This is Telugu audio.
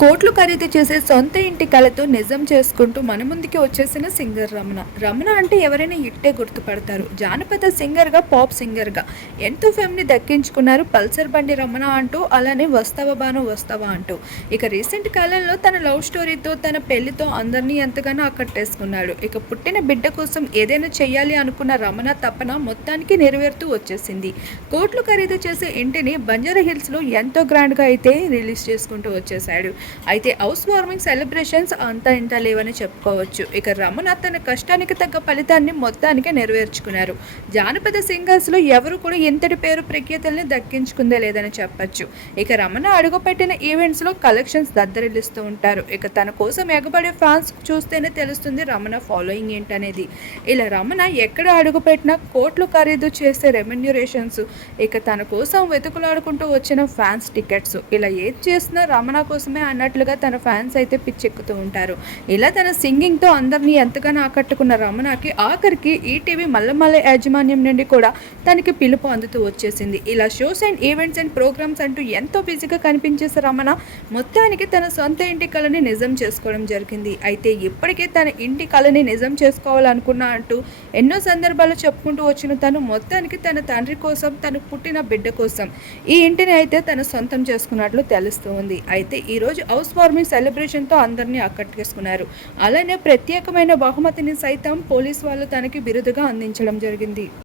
కోట్లు ఖరీదు చేసే సొంత ఇంటి కళతో నిజం చేసుకుంటూ మన ముందుకి వచ్చేసిన సింగర్ రమణ. రమణ అంటే ఎవరైనా ఇట్టే గుర్తుపడతారు. జానపద సింగర్గా పాప్ సింగర్గా. ఎంతో ఫేమ్ని దక్కించుకున్నారు పల్సర్ బండి రమణ అంటూ అలానే వస్తావా బాను వస్తావా అంటూ. ఇక రీసెంట్ కాలంలో తన లవ్ స్టోరీతో తన పెళ్ళితో అందరినీ ఎంతగానో అక్కట్టేసుకున్నాడు ఇక పుట్టిన బిడ్డ కోసం ఏదైనా చేయాలి అనుకున్న రమణ తపన మొత్తానికి నెరవేరుతూ వచ్చేసింది. కోట్లు ఖరీదు చేసే ఇంటిని బంజారా హిల్స్లో ఎంతో గ్రాండ్గా అయితే రిలీజ్ చేసుకుంటూ వచ్చేసాడు అయితే హౌస్ వార్మింగ్ సెలబ్రేషన్స్ అంతా ఇంత లేవని చెప్పుకోవచ్చు. ఇక రమణ తన కష్టానికి తగ్గ ఫలితాన్ని మొత్తానికి నెరవేర్చుకున్నారు. జానపద సింగర్స్లో ఎవరు కూడా ఇంతటి పేరు ప్రఖ్యాతల్ని దక్కించుకుందే లేదని చెప్పచ్చు. ఇక రమణ అడుగుపెట్టిన ఈవెంట్స్లో కలెక్షన్స్ దద్దరిల్లుస్తూ ఉంటారు. ఇక తన కోసం ఎగబడే ఫ్యాన్స్ చూస్తేనే తెలుస్తుంది రమణ ఫాలోయింగ్ ఏంటనేది. ఇలా రమణ ఎక్కడ అడుగుపెట్టినా కోట్లు ఖరీదు చేసే రెమ్యునరేషన్స్ ఇక తన కోసం వెతుకులాడుకుంటూ వచ్చిన ఫ్యాన్స్ టికెట్స్ ఇలా ఏది చేసినా రమణ కోసమే అన్నట్లుగా తన ఫ్యాన్స్ అయితే పిచ్చెక్కుతూ ఉంటారు. ఇలా తన సింగింగ్తో అందరినీ ఎంతగానో ఆకట్టుకున్న రమణకి ఆఖరికి ఈటీవీ మల్లమల్ల యాజమాన్యం నుండి కూడా తనకి పిలుపు అందుతూ వచ్చేసింది. ఇలా shows and events and programs అంటూ ఎంతో బిజీగా కనిపించేసే రమణ మొత్తానికి తన సొంత ఇంటి కళని నిజం చేసుకోవడం జరిగింది. అయితే ఇప్పటికే తన ఇంటి కళని నిజం చేసుకోవాలనుకున్నా అంటూ ఎన్నో సందర్భాలు చెప్పుకుంటూ వచ్చిన తను మొత్తానికి తన తండ్రి కోసం తను పుట్టిన బిడ్డ కోసం ఈ ఇంటిని అయితే తన సొంతం చేసుకున్నట్లు తెలుస్తూ ఉంది. అయితే ఈరోజు హౌస్ వార్మింగ్ సెలబ్రేషన్తో అందరినీ ఆకట్టుకేసుకున్నారు. అలానే ప్రత్యేకమైన బహుమతిని సైతం పోలీస్ వాళ్ళు తనకి బిరుదుగా అందించడం జరిగింది.